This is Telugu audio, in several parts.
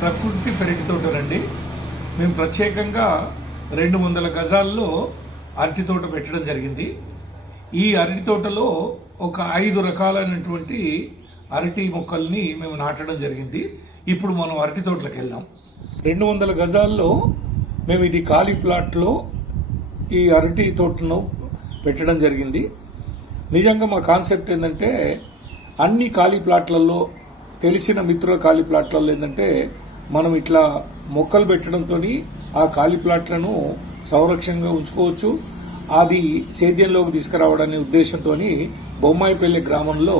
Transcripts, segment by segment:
ప్రకృతి పెరటి తోటలండి మేము ప్రత్యేకంగా రెండు వందల గజాల్లో అరటి తోట పెట్టడం జరిగింది. ఈ అరటి తోటలో ఒక ఐదు రకాలైనటువంటి అరటి మొక్కల్ని మేము నాటడం జరిగింది. ఇప్పుడు మనం అరటి తోటలకు వెళ్దాం. రెండు వందల గజాల్లో మేము ఇది ఖాళీ ప్లాట్లో ఈ అరటి తోటను పెట్టడం జరిగింది. నిజంగా మా కాన్సెప్ట్ ఏంటంటే అన్ని ఖాళీ ప్లాట్లలో తెలిసిన మిత్రుల ఖాళీ ప్లాట్లలో ఏంటంటే మనం ఇట్లా మొక్కలు పెట్టడంతో ఆ ఖాళీ ప్లాట్లను సంరక్షణగా ఉంచుకోవచ్చు. అది సేద్యంలోకి తీసుకురావడనే ఉద్దేశంతో బొమ్మాయిపల్లి గ్రామంలో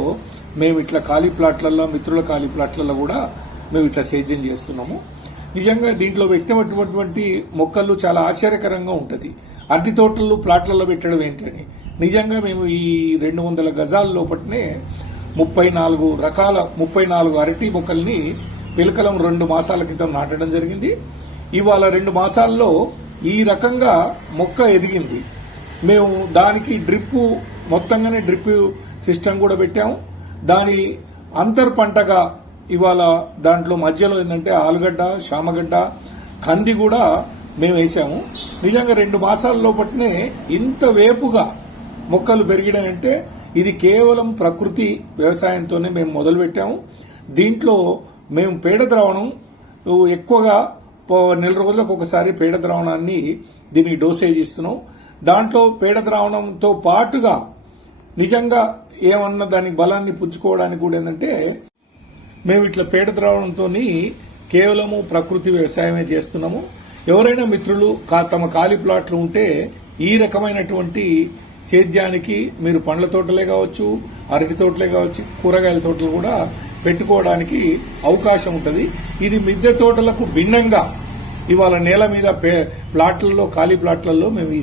మేము ఇట్లా ఖాళీ ప్లాట్లలో మిత్రుల ఖాళీ ప్లాట్లలో కూడా మేము ఇట్లా సేద్యం చేస్తున్నాము. నిజంగా దీంట్లో పెట్టినటువంటి మొక్కలు చాలా ఆశ్చర్యకరంగా ఉంటుంది. అరటి తోటలు ప్లాట్లలో పెట్టడం ఏంటని. నిజంగా మేము ఈ రెండు వందల గజాల లోపట్నే ముప్పై నాలుగు రకాల ముప్పై నాలుగు అరటి మొక్కల్ని పిలకలం రెండు మాసాల క్రితం నాటడం జరిగింది. ఇవాళ రెండు మాసాల్లో ఈ రకంగా మొక్క ఎదిగింది. మేము దానికి డ్రిప్పు మొత్తంగానే డ్రిప్ సిస్టమ్ కూడా పెట్టాము. దాని అంతర్ పంటగా ఇవాళ దాంట్లో మధ్యలో ఏంటంటే ఆలుగడ్డ శామగడ్డ కంది కూడా మేము వేసాము. నిజంగా రెండు మాసాల లోపట్నే ఇంత వేపుగా మొక్కలు పెరిగినాయంటే ఇది కేవలం ప్రకృతి వ్యవసాయంతోనే మేము మొదలు పెట్టాము దీంట్లో మేము పేడ ద్రావణం ఎక్కువగా నెల రోజులకు ఒకసారి పేడ ద్రావణాన్ని దీనికి డోసేజ్ ఇస్తున్నాం దాంట్లో పేడ ద్రావణంతో పాటుగా నిజంగా ఏమన్నా దాని బలాన్ని పుచ్చుకోవడానికి కూడా ఏంటంటే మేము ఇట్లా పేడ ద్రావణంతో కేవలము ప్రకృతి వ్యవసాయమే చేస్తున్నాము. ఎవరైనా మిత్రులు కా- తమ ఖాళీ ప్లాట్లు ఉంటే ఈ రకమైనటువంటి సేద్యానికి మీరు పండ్ల తోటలే కావచ్చు అరటి తోటలే కావచ్చు కూరగాయల తోటలు కూడా పెట్టుకోవడానికి అవకాశం ఉంటుంది. ఇది మిద్దె తోటలకు భిన్నంగా ఇవాళ నేల మీద పే- ప్లాట్లలో ఖాళీ ప్లాట్లలో మేము ఈ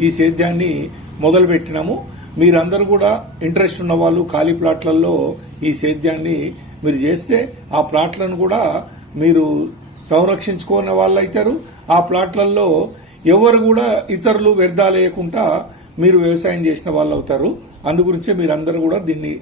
ఈ సేద్యాన్ని మొదలుపెట్టినాము. మీరందరూ కూడా ఇంట్రెస్ట్ ఉన్న వాళ్ళు ఖాళీ ప్లాట్లలో ఈ సేద్యాన్ని మీరు చేస్తే ఆ ప్లాట్లను కూడా మీరు సంరక్షించుకునే వాళ్ళు అవుతారు ఆ ప్లాట్లలో ఎవరు కూడా ఇతరులు వ్యర్థాలు వేయకుండా మీరు వ్యవసాయం చేసిన వాళ్ళు అవుతారు. అందు గురించే మీరందరూ కూడా దీన్ని